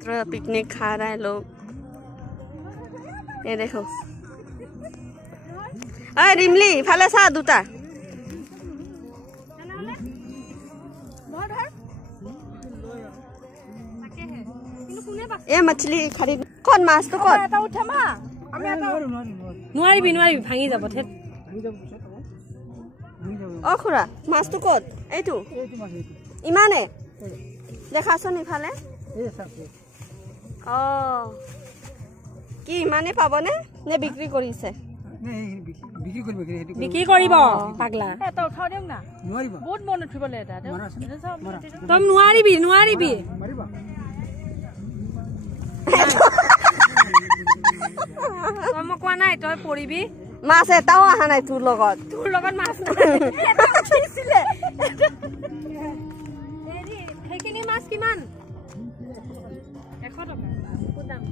मस्त पिकनिक खा रहा है लोग। ये देखो अरे रिमली फाले सा दूटा ये मछली खरीद कौन मास तो कौन নোৱাৰিবি ভাঙি যাব ঠেত ओ खुरा मास तो कौन এইটো ইমানে দেখাছন ইফালে অ কি ইমানে পাবনে নে বিক্রি কৰিছে বিক্ৰী কৰিব পাগলা এটা উঠাও দিম না নোৱাৰিবা বহুত মন উঠিবলে এটা তই নোৱাৰিবি তই মোক কোৱা নাই তই পৰিবি মাছ এটাও আহা নাই তোৰ লগত মাছ উঠিছিলে সেইখিনি মাছ কিমান 100 টকা দাম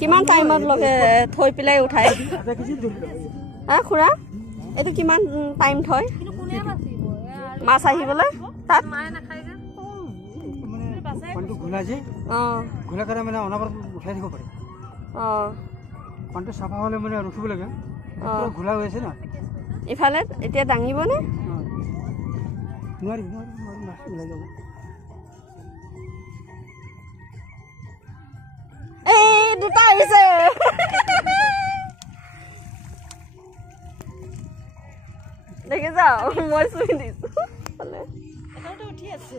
কিমান টাইমত লগে থৈ পেলাই উঠাই হা খুৰা এটো কিমান টাইম থৈ কিন্তু কোনে বাচিব মাছ আহিবলৈ তাত মায়ে নাখায় যে পানটো ঘোলা যে ঘোলা কৰে মানে অনাবৰ উঠাই দিব পাৰে পানটো সাফা হলে মানে ৰখিব লাগে পুৰা ঘোলা হৈ আছে না ইফালে এতিয়া দাঙিব নে নোৱাৰি মাছ ওলাই যাব এই দুটা আহিছে দেখে যাও মই চুই দিছো এটাও উঠি আছে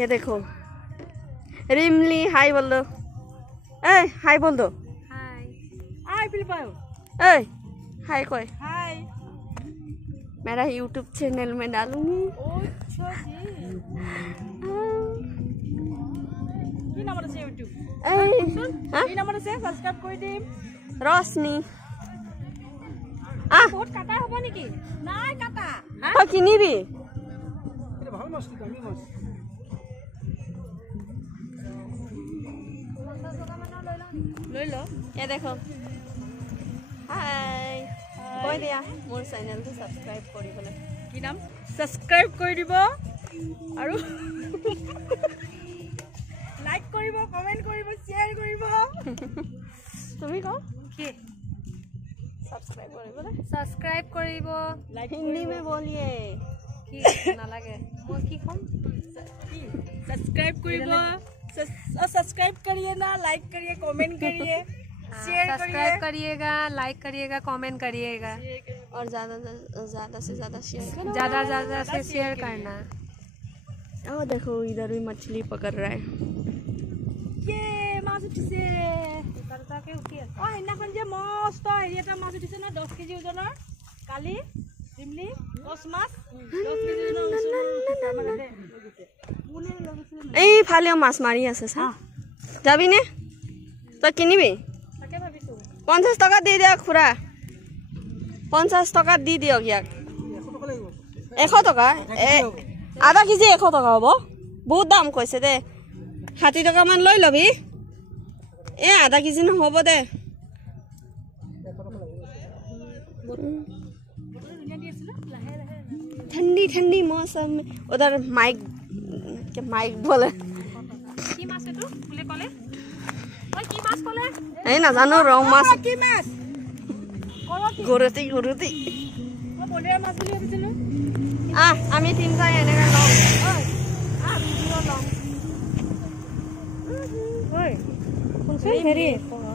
ये देखो रिमली हाय बोल दो ए हाय बोल दो হাই আই পিল পাও ए हाय कोई হাই मेरा YouTube चैनल में डालूंगी ও ছোজি কি নাম আছে ইউটিউব ए हां কি নাম আছে সাবস্ক্রাইব কৰি দিম रोशनी বহুত কাটা হ'ব নেকি নাই কাটা तो किनिबी এটা ভাল মাছ দামি মাছ লৈ ল ये देखो हाय कोई दिया मोर चैनल को सब्सक्राइब কৰিবলে কি নাম সাবস্ক্ৰাইব কৰি দিব আৰু লাইক কৰিব কমেন্ট কৰিব শেয়াৰ কৰিব তুমি কও কি सब्सक्राइब কৰিবলে সাবস্ক্ৰাইব কৰিব हिंदी में बोलिए কি নালাগে মই কি কম सब्सक्राइब কৰিব सब्सक्राइब करिए ना लाइक करिए कमेंट करिए शेयर सब्सक्राइब करिएगा लाइक करिएगा कमेंट करिएगा और ज्यादा से ज्यादा शेयर करो ज्यादा से शेयर करना ओ देखो इधर भी मछली पकड़ रहा है ये माছ উঠিছে তাকে উঠি আছে অ হেনাখন যে মস্ত হেৰি এটা মাছ উঠিছে না 10 কেজি ওজনৰ কালি ডিমলি 10 মাছ 10 কেজি ওজনৰ মানে কোনে লাগিছিল এই ফালেও মাছ মাৰি আছে চা যাবি নে তই কিনিবি তাকে ভাবিছো 50 টকা দি দিয়ক খুৰা 50 টকা দি দিয়ক ইয়াক 100 টকা আধা কেজি 100 টকা হ'ব বহুত দাম কৈছে দে 60 টকা মান লৈ লবি ए आधा केजी নহব দে ठंडी ठंडी मौसम में उधर माइक के माइक बोले কি মাছ এটো ফুলে কলে ওই কি মাছ কলে এই না জানো রৌ মাছ কি মাছ গরতি মই বলিয়া মাছ বুলি ভাবিছিলো আমি তিনটা এনেকা লম ভিডিও লম ওই শুনছ হেৰি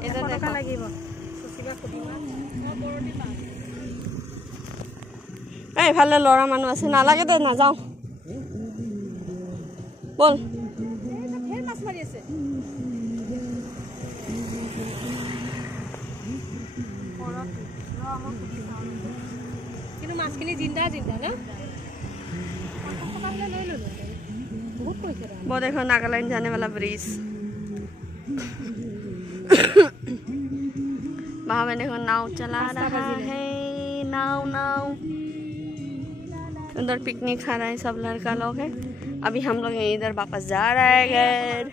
এটা দেখা লাগিব সুচিবা কবি মাছ মই বৰটি মাছ এই ভালে লৰা মানুহ আছে নালাগে দে না যাও বল ঢেৰ মাছ মাৰি আছে কিন্তু মাছখিনি জিন্দা না বহুত কৈছে वो देखो नागालैंड जाने वाला ब्रिज वहाँ में देखो नाव चला रहा है नाव उधर पिकनिक खा रहे हैं सब लड़का लोग है अभी हम लोग इधर वापस जा रहे हैं घर